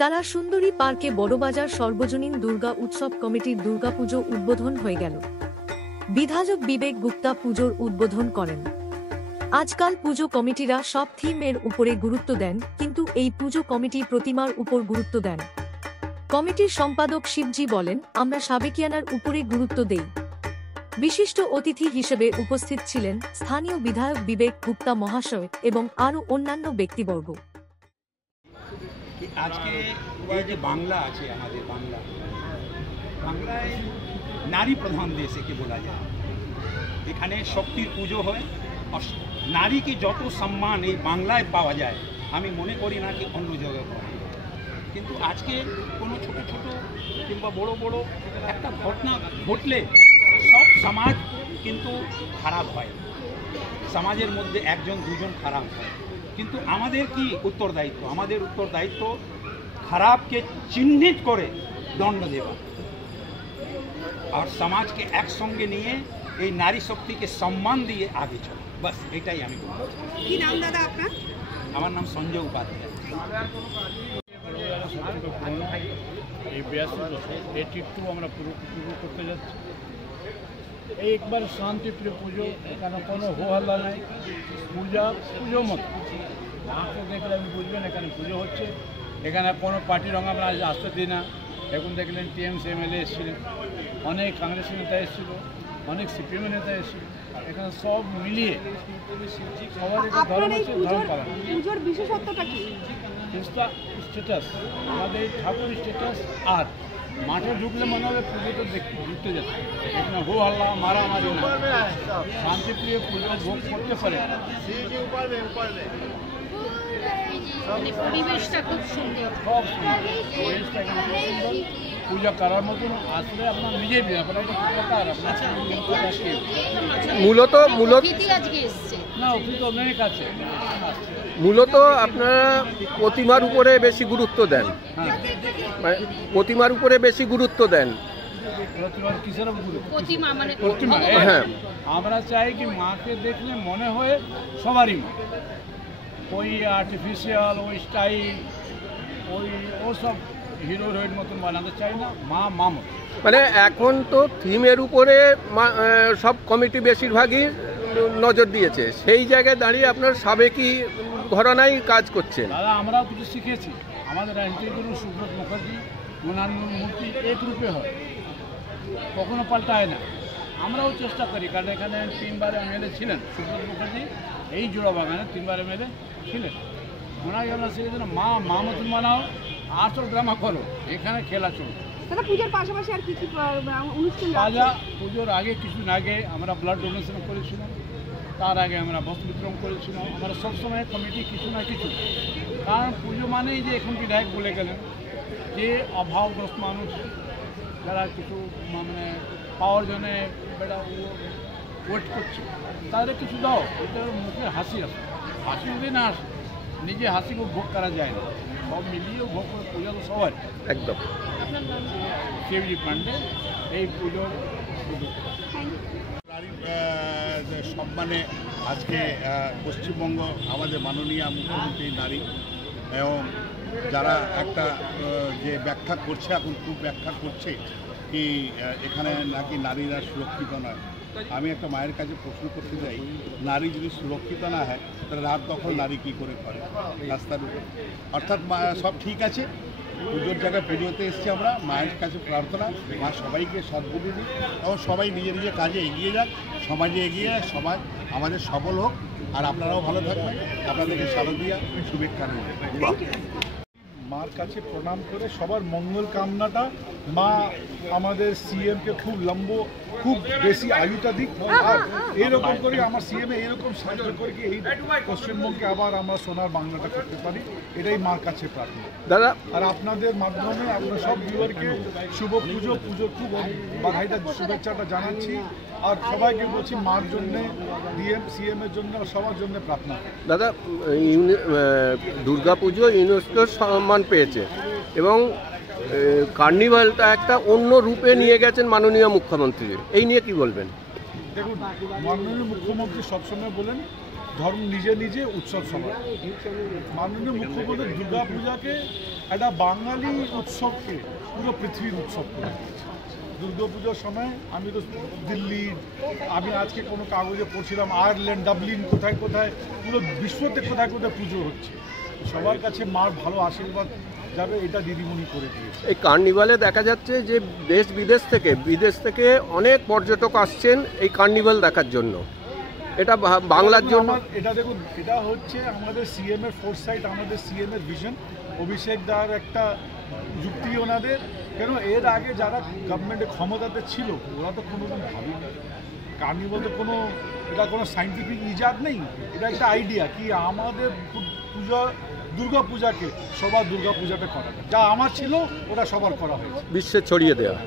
তারা সুন্দরী পার্কে বড়বাজার সর্বজনীন দুর্গা উৎসব কমিটির দুর্গাপুজো উদ্বোধন হয়ে গেল। বিধায়ক বিবেক গুপ্তা পুজোর উদ্বোধন করেন। আজকাল পুজো কমিটিরা সব থিমের উপরে গুরুত্ব দেন, কিন্তু এই পুজো কমিটি প্রতিমার উপর গুরুত্ব দেন। কমিটির সম্পাদক শিবজি বলেন, আমরা সাবেকিয়ানার উপরে গুরুত্ব দেই। বিশিষ্ট অতিথি হিসেবে উপস্থিত ছিলেন স্থানীয় বিধায়ক বিবেক গুপ্তা মহাশয় এবং আরও অন্যান্য ব্যক্তিবর্গ। আজকে এই যে বাংলা আছে, আমাদের বাংলায় নারী প্রধান দেশ একে বলা যায়। এখানে শক্তির পুজো হয়। নারীকে যত সম্মান এই বাংলায় পাওয়া যায় আমি মনে করি না কি অন্য জায়গায় পাওয়া যায়। কিন্তু আজকে কোনো ছোট ছোট কিংবা বড় বড় একটা ঘটনা ঘটলে সব সমাজ কিন্তু খারাপ হয়, সমাজের মধ্যে একজন দুজন খারাপ হয়। কিন্তু আমাদের কি উত্তরদায়িত্ব? আমাদের উত্তরদায়িত্ব খারাপকে চিহ্নিত করে দণ্ড দেওয়া আর সমাজকে একসঙ্গে নিয়ে এই নারী শক্তিকে সম্মান দিয়ে আগে চলা। বাস এটাই আমি বলবো। কি নাম দাদা আপনার? আমার নাম সঞ্জয় উপাধ্যায়। এই 82 বছর 82 আমরা পুরো করতে যাচ্ছি। এই একবার শান্তিপ্রিয় পুজো, এখানে কোনো হো হাল্লা নাই। পুজো মতো মাকে দেখলে আমি বুঝবেন এখানে পুজো হচ্ছে। এখানে কোনো পার্টি রঙ আমরা আজ আসতে দিই না। এখন দেখলেন টিএমসি এমএলএ এসেছিলেন, অনেক কংগ্রেস নেতা এসেছিল, অনেক সিপিএম নেতা এসেছিল। এখানে সব মিলিয়ে সবার ধর্ম হচ্ছে ধর্ম পালন। পুজোর বিশেষত্বটা কি? স্ট্যাটাস, আমাদের ঠাকুর স্ট্যাটাস। আর মাঠে ঢুকলে মনে হবে পুজোটা ঢুকতে যাচ্ছে। এখানে হো হাল্লা মারামারি না, শান্তিপ্রিয় পুজো ভোগ করতে পারে। পরিবেশটা খুব সুন্দর, সব পরিবেশটা এখানে খুব সুন্দর। পূজা করার মতন আসলে আপনার নিজেই আপনার মূলত না অফিস অনেক আছে। মূলত আপনারা প্রতিমার উপরে বেশি গুরুত্ব দেন। মানে প্রতিমার উপরে বেশি গুরুত্ব দেন। প্রতিমার কিসের প্রতিমা হ্যাঁ, আমরা চাই কি মাকে দেখলে মনে হয় সবারই মা। ওই আর্টিফিশিয়াল, ওই স্টাইল, ওসব হিরো হিরোইন মতন বানাতে চাই না। মা মতো। মানে এখন তো থিমের উপরে সব কমিটি বেশিরভাগই নজর দিয়েছে। সেই জায়গায় দাঁড়িয়ে আপনার সাবেকি ঘরানায় কাজ করছেন। দাদা আমরাও কিছু শিখেছি। আমাদের রাজনীতিগুরু সুব্রত মুখার্জি, ওনার মূর্তি এক রূপে হয়, কখনো পাল্টায় না। আমরাও চেষ্টা করি, কারণ এখানে 3 বার এমএলএ ছিলেন সুব্রত মুখার্জি, এই জোড়া বাগানে 3 বার এমএলএ ছিলেন। ওনাকে আমরা শিখেছি না মা মতন বানাও, আসল ড্রামা করো, এখানে খেলা চলবে। পুজোর পাশাপাশি আর কি কি অনুষ্ঠান? পুজোর আগে কিছুদিন আগে আমরা ব্লাড ডোনেশন করেছিলাম, তার আগে আমরা বস্ত্র বিতরণ করেছিলাম। আমরা সবসময় কমিটি কিছু না কিছু, কারণ পুজো মানেই যে এখন বিধায়ক বলে গেলেন যে অভাবগ্রস্ত মানুষ যারা কিছু মানে পাওয়ার জন্যে বেটা ওয়েট করছে, তাদের কিছু দাও, ওদের মুখে হাসি আসে। হাসি যদি না আসে, নিজে হাসিকে ভোগ করা যায় না। সব মিলিয়েও ভোগ করে পুজো তো সবার একদম। শিবজি পান্ডে এই পুজোর সম্মানে আজকে পশ্চিমবঙ্গ আমাদের মাননীয় মুখ্যমন্ত্রী নারী এবং যারা একটা যে ব্যাখ্যা করছে, এখন খুব ব্যাখ্যা করছে কি এখানে নাকি নারীরা সুরক্ষিত নয়। আমি একটা মায়ের কাছে প্রশ্ন করতে চাই, নারী যদি সুরক্ষিত না হয় তাহলে রাত দখল নারী কী করে করে রাস্তার উপরে? অর্থাৎ সব ঠিক আছে, পুজোর জায়গায় পুজোতে এসেছি আমরা, মায়ের কাছে প্রার্থনা মা সবাইকে সদ্বুদ্ধি দিই এবং সবাই নিজের নিজের কাজে এগিয়ে যাক, সমাজে এগিয়ে যাক, সমাজ আমাদের সফল হোক। আর আপনারাও ভালো থাকবেন। আপনাদেরকে শারদীয়া শুভেচ্ছা নেবেন। মার কাছে প্রণাম করে সবার মঙ্গল কামনাটা, মা আমাদের সিএমকে খুব বেশি আয়ুটা দিক। আর এইরকম করে আমার সিএমএ এইরকম সাহায্য করে কি এই পশ্চিমবঙ্গে আবার আমরা সোনার বাংলাটা করতে পারি, এটাই মার কাছে প্রার্থনা দাদা। আর আপনাদের মাধ্যমে আপনার সব ভিউয়ারকে শুভ পুজোর খুব বাধাইটা শুভেচ্ছাটা জানাচ্ছি। আর সবাইকে বলছি মার জন্যে, সিএম এর জন্য, সবার জন্য প্রার্থনা। দাদা, দুর্গাপুজো ইউনেস্কোর সম্মান পেয়েছে এবং কার্নিভালটা একটা অন্য রূপে নিয়ে গেছেন মাননীয় মুখ্যমন্ত্রী, এই নিয়ে কি বলবেন? দেখুন, মাননীয় মুখ্যমন্ত্রী সবসময় বলেন ধর্ম নিজে নিজে উৎসব সবার। মাননীয় মুখ্যমন্ত্রী দুর্গা পূজাকে একটা বাঙালি উৎসবকে পুরো পৃথিবীর উৎসব করে দিয়েছে। দুর্গা পুজোর সময় আমি তো দিল্লি, আমি আজকে কোনো কাগজে পড়ছিলাম আয়ারল্যান্ড, ডাবলিন, কোথায় কোথায় পুরো বিশ্বতে কোথায় কোথায় পুজো হচ্ছে। সবার কাছে মার ভালো আশীর্বাদ যাবে, এটা দিদিমণি করে দিয়েছে। এই কার্নিভালে দেখা যাচ্ছে যে দেশ বিদেশ থেকে অনেক পর্যটক আসছেন এই কার্নিভাল দেখার জন্য। এটা বাংলার জন্য, এটা দেখুন, এটা হচ্ছে আমাদের সিএম এর ফোরসাইট, আমাদের সিএম এর ভিশন, অভিষেক দার একটা যুক্তি ওনাদের। কেন এর আগে যারা গভর্নমেন্টের ক্ষমতাতে ছিল ওরা তো কোনোদিন ভাবেনি কার্নিভাল তো এটা কোনো সাইন্টিফিক ইজাদ নেই, এটা একটা আইডিয়া কি আমাদের দুর্গা পূজাকে সবার দুর্গা পূজাটা করা, যা আমার ছিল ওটা সবার করা হয়েছে, বিশ্বে ছড়িয়ে দেওয়া।